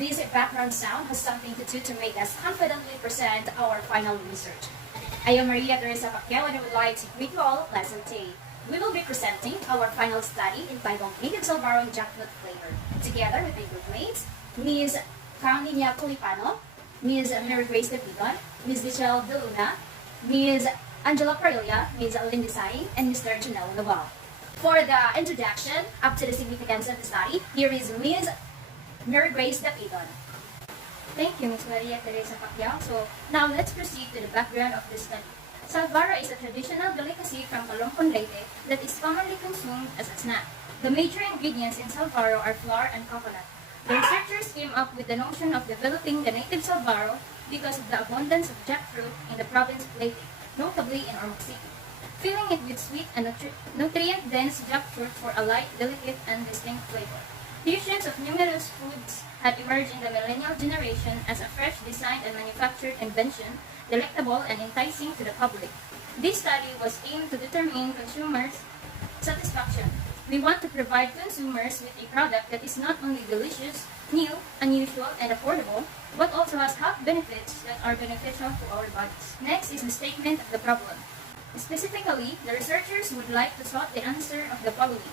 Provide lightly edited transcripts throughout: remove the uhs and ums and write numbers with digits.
This background sound has something to do to make us confidently present our final research. I am Maria Teresa Pacquiao and I would like to greet you all pleasantly. We will be presenting our final study entitled Native Salvaro Jackfruit Flavor, together with my groupmates, Ms. Carolina Polipano, Ms. Mary Grace Davidon, Ms. Michelle De Luna, Ms. Angela Parilla, Ms. Lindy Sai, and Mr. Janelle Naval. For the introduction up to the significance of the study, here is Ms. Mary Grace Davidon. Thank you, Ms. Maria Teresa Pacquiao. So now let's proceed to the background of the study. Salvaro is a traditional delicacy from Caloocan Leyte that is commonly consumed as a snack. The major ingredients in Salvaro are flour and coconut. The researchers came up with the notion of developing the native Salvaro because of the abundance of jackfruit in the province of Leyte, notably in Ormoc City, filling it with sweet and nutrient-dense jackfruit for a light, delicate, and distinct flavor. Fusions of numerous foods had emerged in the millennial generation as a fresh designed and manufactured invention, delectable and enticing to the public. This study was aimed to determine consumers' satisfaction. We want to provide consumers with a product that is not only delicious, new, unusual, and affordable, but also has health benefits that are beneficial to our bodies. Next is the statement of the problem. Specifically, the researchers would like to sought the answer of the following.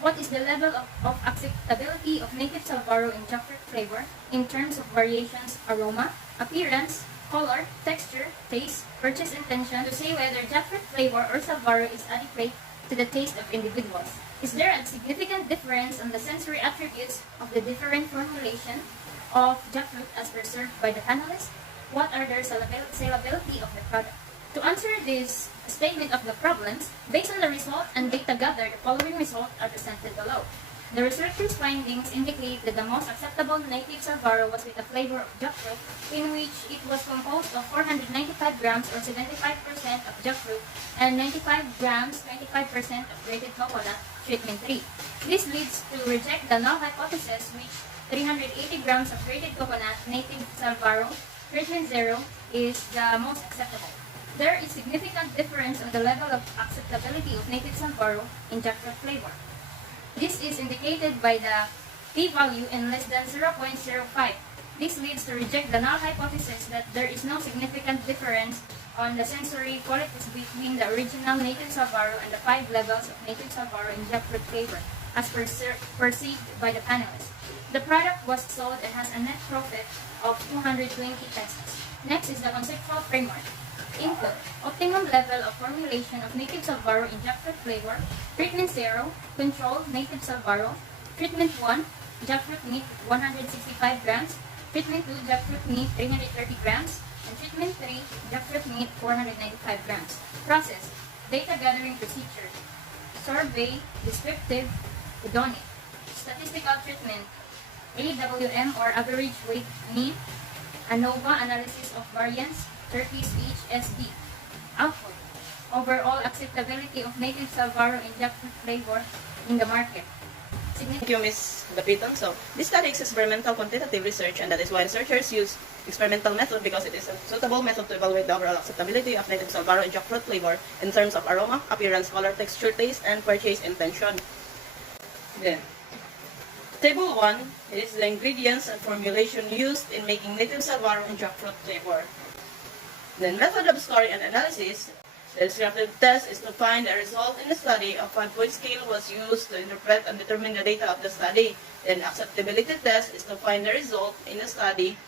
What is the level of acceptability of native Salvaro in jackfruit flavor in terms of variations, aroma, appearance, color, texture, taste, purchase intention, to say whether jackfruit flavor or Salvaro is adequate to the taste of individuals? Is there a significant difference on the sensory attributes of the different formulation of jackfruit as preserved by the panelists? What are their salability of the product? To answer this statement of the problems, based on the result and data gathered, the following results are presented below. The researchers' findings indicate that the most acceptable native Salvaro was with a flavor of jackfruit, in which it was composed of 495 grams or 75% of jackfruit and 95 grams, 25% of grated coconut, treatment 3. This leads to reject the null hypothesis, which 380 grams of grated coconut, native Salvaro, treatment 0, is the most acceptable. There is significant difference on the level of acceptability of native Salvaro in jackfruit flavor. This is indicated by the p-value in less than 0.05. This leads to reject the null hypothesis that there is no significant difference on the sensory qualities between the original native Salvaro and the 5 levels of native Salvaro in jackfruit flavor, as perceived by the panelists. The product was sold and has a net profit of 220 pesos. Next is the conceptual framework. Input: optimum level of formulation of native Salvaro in jackfruit flavor. Treatment 0, control, native Salvaro. Treatment 1, jackfruit meat 165 grams. Treatment 2, jackfruit meat 330 grams. And treatment 3, jackfruit meat 495 grams. Process: data gathering procedure. Survey, descriptive, hedonic. Statistical treatment: AWM or average weight mean. ANOVA analysis of variance. Turkey's HSD. Output: overall acceptability of native Salvaro in jackfruit flavor in the market. Thank you, Ms. Dapiton. So, this study is experimental quantitative research, and that is why researchers use experimental method because it is a suitable method to evaluate the overall acceptability of native Salvaro in jackfruit flavor in terms of aroma, appearance, color, texture, taste, and purchase intention. Then, Table 1 is the ingredients and formulation used in making native Salvaro in jackfruit flavor. Then, method of scoring and analysis. The descriptive test is to find a result in the study. A 5-point scale was used to interpret and determine the data of the study. Then, acceptability test is to find the result in the study.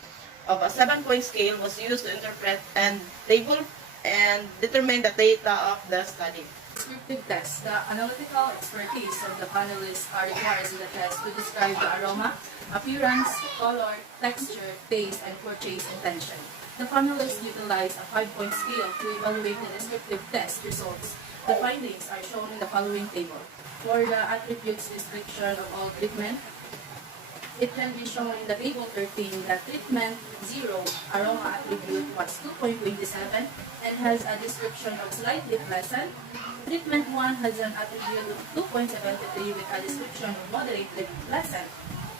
Of a 7-point scale was used to interpret and table and determine the data of the study. Descriptive test. The analytical expertise of the panelists are required in the test to describe the aroma, appearance, color, texture, taste, and purchase intention. The panelists utilize a 5-point scale to evaluate the descriptive test results. The findings are shown in the following table. For the attributes description of all treatment, it can be shown in the table 13 that treatment 0 aroma attribute was 2.27 and has a description of slightly pleasant. Treatment 1 has an attribute of 2.73 with a description of moderately pleasant.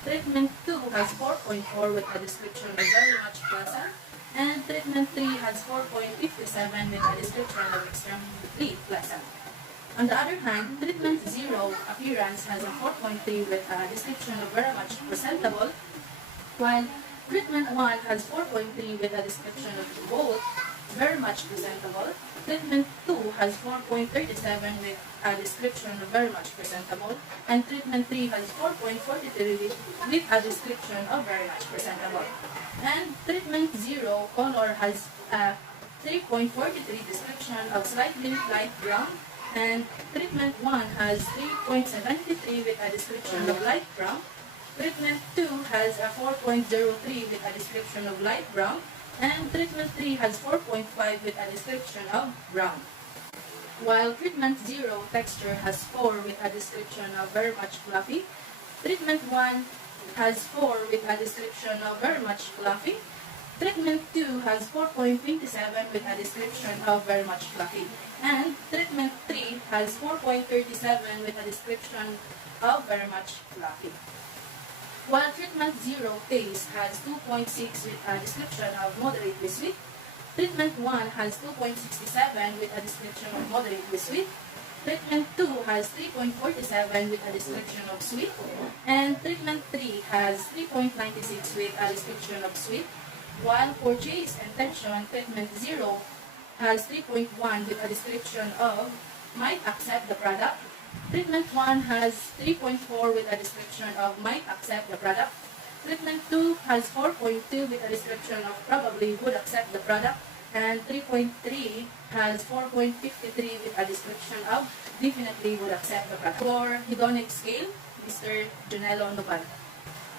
Treatment 2 has 4.4 with a description of very much pleasant. And treatment 3 has 4.57 with a description of extremely pleasant. On the other hand, treatment 0 appearance has a 4.3 with a description of very much presentable. While treatment 1 has 4.3 with a description of both very much presentable, treatment 2 has 4.37 with a description of very much presentable, and treatment 3 has 4.43 with a description of very much presentable. And treatment 0 color has a 3.43 description of slightly light brown, and treatment 1 has 3.73 with a description of light brown. Treatment 2 has a 4.03 with a description of light brown, and treatment 3 has 4.5 with a description of brown. While treatment 0 texture has 4 with a description of very much fluffy, treatment 1 has 4 with a description of very much fluffy, treatment 2 has 4.27 with a description of very much fluffy, and treatment 3 has 4.37 with a description of very much fluffy. While treatment 0 taste has 2.6 with a description of moderately sweet, treatment 1 has 2.67 with a description of moderately sweet, treatment 2 has 3.47 with a description of sweet, and treatment 3 has 3.96 with a description of sweet, while for taste and tension, treatment 0 has 3.1 with a description of might accept the product. Treatment 1 has 3.4 with a description of might accept the product. Treatment 2 has 4.2 with a description of probably would accept the product. And 3.3 has 4.53 with a description of definitely would accept the product. For hedonic scale, Mr. Junelo Nopal.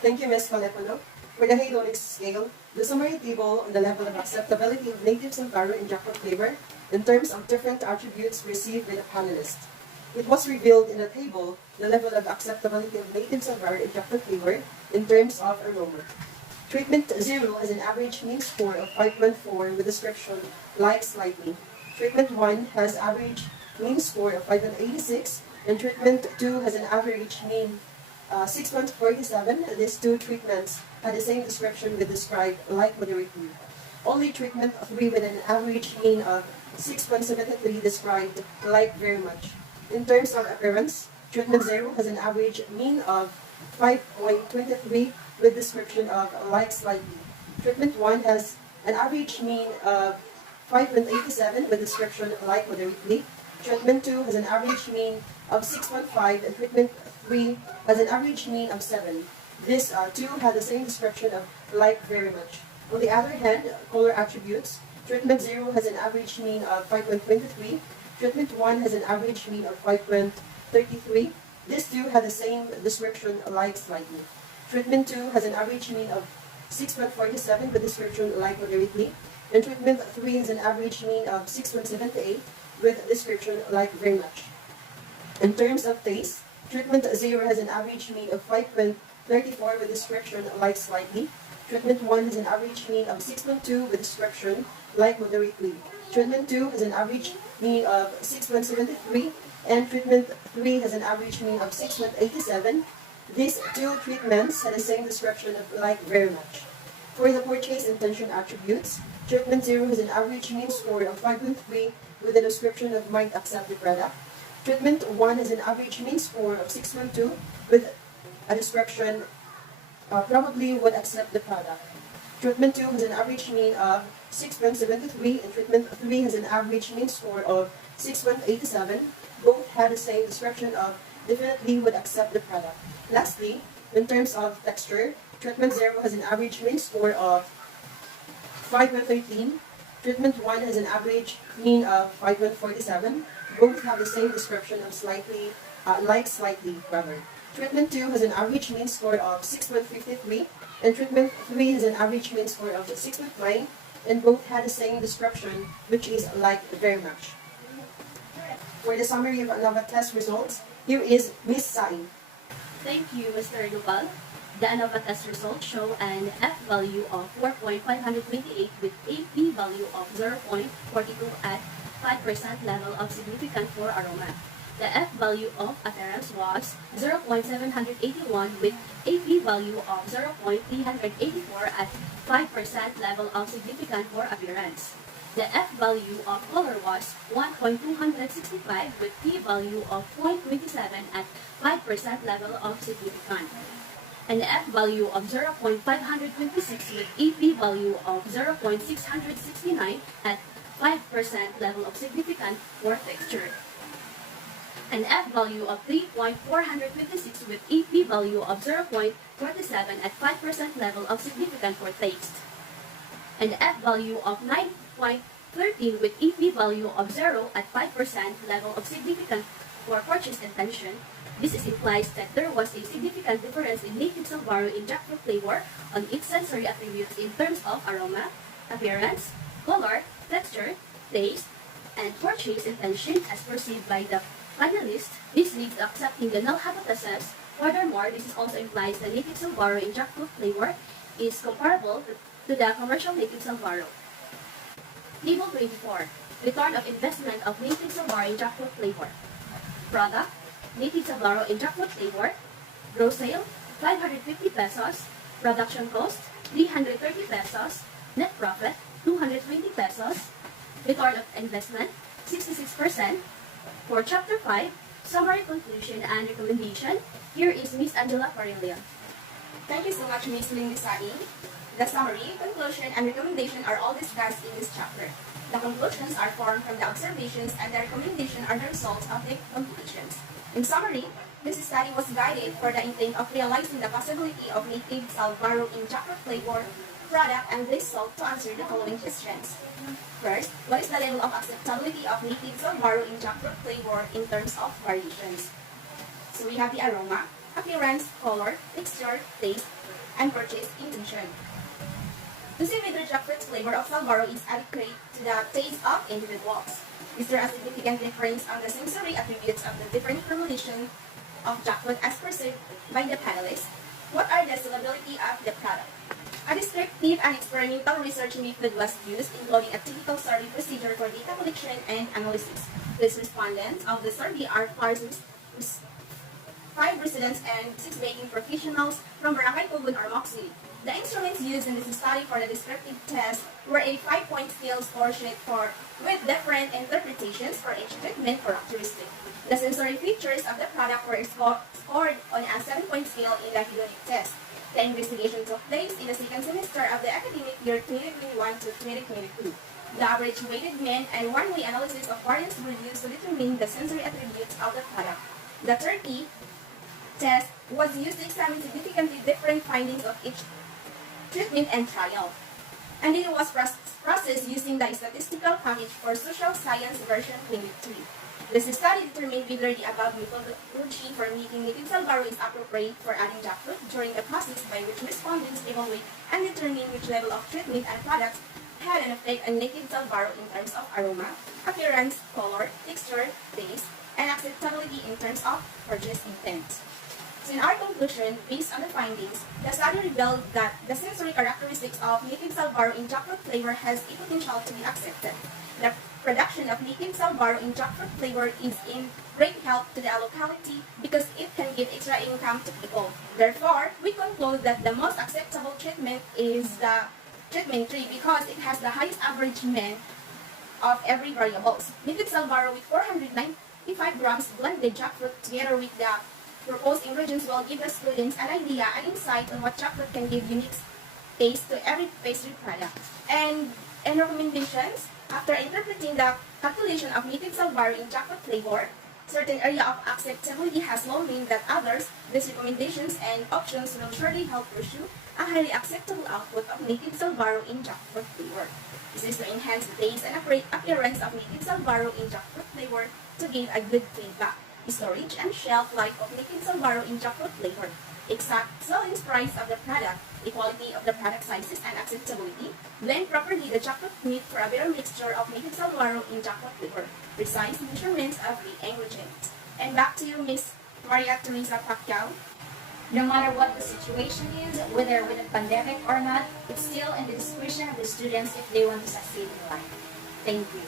Thank you, Ms. Colepono. For the hedonic scale, the summary table on the level of acceptability of native Sangaro and jackfruit flavor in terms of different attributes received by the panelists. It was revealed in the table the level of acceptability of native Sangaro and jackfruit flavor in terms of aroma. Treatment 0 has an average mean score of 5.4 with description like slightly. Treatment 1 has average mean score of 5.86, and treatment 2 has an average mean 6.47. These two treatments had the same description with described like moderately. Only treatment 3 with an average mean of 6.73 described like very much. In terms of appearance, treatment 0 has an average mean of 5.23 with description of like slightly. Treatment 1 has an average mean of 5.87 with description like moderately. Treatment 2 has an average mean of 6.5, and treatment 3 has an average mean of 7. These two had the same description of like very much. On the other hand, color attributes, treatment 0 has an average mean of 5.23. Treatment 1 has an average mean of 5.33. These two had the same description like slightly. Treatment 2 has an average mean of 6.47 with description like moderately. And treatment 3 has an average mean of 6.78 with description like very much. In terms of taste, treatment 0 has an average mean of 5.34 with description like slightly. Treatment 1 has an average mean of 6.2 with description like moderately. Treatment 2 has an average mean of 6.73, and treatment 3 has an average mean of 6.87. These two treatments had the same description of like very much. For the purchase intention attributes, treatment 0 has an average mean score of 5.3 with a description of might accept the product. Treatment 1 has an average mean score of 6.2 with a description probably would accept the product. Treatment 2 has an average mean of 6.73, and treatment 3 has an average mean score of 6.87. Both had the same description of definitely would accept the product. Lastly, in terms of texture, treatment 0 has an average mean score of 5.13. Treatment 1 has an average mean of 5.47. Both have the same description of slightly, slightly rather. Treatment 2 has an average mean score of 6.53, and treatment 3 has an average mean score of 6.9, and both had the same description, which is like very much. For the summary of ANOVA test results, here is Miss Sai. Thank you, Mr. Duval. The ANOVA test results show an F value of 4.528 with a P value of 0.42 at 5% level of significant for aroma. The F value of adherence was 0.781 with a P value of 0.384 at 5% level of significant for appearance. The F value of color was 1.265 with P value of 0.27 at 5% level of significant. an F value of 0.526 with a p-value of 0.669 at 5% level of significance for texture, an F value of 3.426 with a p-value of 0.47 at 5% level of significance for taste, an F value of 9.13 with a p-value of 0 at 5% level of significance for purchase intention. This implies that there was a significant difference in native Salvaro in jackfruit flavor on its sensory attributes in terms of aroma, appearance, color, texture, taste, and purchase intention as perceived by the finalist. This leads to accepting the null hypothesis. Furthermore, this also implies that native Salvaro in jackfruit flavor is comparable to the commercial native Salvaro. Table 24. Return of investment of native Salvaro in jackfruit flavor. Product: native Salvaro in jackfruit flavor. Gross sale: 550 pesos. Production cost: 330 pesos. Net profit: 220 pesos. Return of investment: 66%. For Chapter 5, Summary, Conclusion, and Recommendation, here is Miss Angela Parelia. Thank you so much, Ms. Lindy Saing. The summary, conclusion, and recommendation are all discussed in this chapter. The conclusions are formed from the observations, and the recommendation are the results of the conclusions. In summary, this study was guided for the intent of realizing the possibility of native Salvaro in jackfruit flavor product, and this sought to answer the following questions. First, what is the level of acceptability of native Salvaro in jackfruit flavor in terms of variations? So we have the aroma, appearance, color, texture, taste, and purchase intention. To see whether jackfruit flavor of Salvaro is adequate to the taste of individuals. Is there a significant difference on the sensory attributes of the different formulations of jackfruit as perceived by the panelists? What are the sellability of the product? A descriptive and experimental research method was used, including a typical survey procedure for data collection and analysis. These respondents of the survey are 5 residents and 6 baking professionals from Barangay Pugon or Moxie. The instruments used in this study for the descriptive test were a 5-point scale score sheet with different interpretations for each treatment characteristic. The sensory features of the product were scored on a 7-point scale in the hedonic test. The investigation took place in the second semester of the academic year 2021 to 2022. The average weighted mean and one-way analysis of variance were used to determine the sensory attributes of the product. The 30 test was used to examine significantly different findings of each treatment and trial, and it was processed using the statistical package for social science version 23. This study determined whether the above methodology for making native Salvaro is appropriate for adding jackfruit during the process by which respondents evaluate and determine which level of treatment and products had an effect on native Salvaro in terms of aroma, appearance, color, texture, taste, and acceptability in terms of purchase intent. So in our conclusion, based on the findings, the study revealed that the sensory characteristics of native Salvaro in jackfruit flavor has a potential to be accepted. The production of native Salvaro in jackfruit flavor is in great help to the locality because it can give extra income to people. Therefore, we conclude that the most acceptable treatment is the treatment 3 because it has the highest average mean of every variables. Native Salvaro with 495 grams blended jackfruit together with the proposed ingredients will give the students an idea and insight on what jackfruit can give unique taste to every pastry product. And recommendations, after interpreting the calculation of native Salvaro in jackfruit flavor, certain area of acceptability has low mean than others. These recommendations and options will surely help pursue a highly acceptable output of native Salvaro in jackfruit flavor. This is to enhance the taste and appearance of native Salvaro in jackfruit flavor to give a good feedback. Storage and shelf life of native Salvaro in jackfruit flavor. Exact selling price of the product, equality of the product sizes and acceptability, blend properly the jackfruit meat for a better mixture of native Salvaro in jackfruit flavor, precise measurements of the ingredients. And back to you, Miss Maria Teresa Pacquiao. No matter what the situation is, whether with a pandemic or not, it's still in the discretion of the students if they want to succeed in life. Thank you.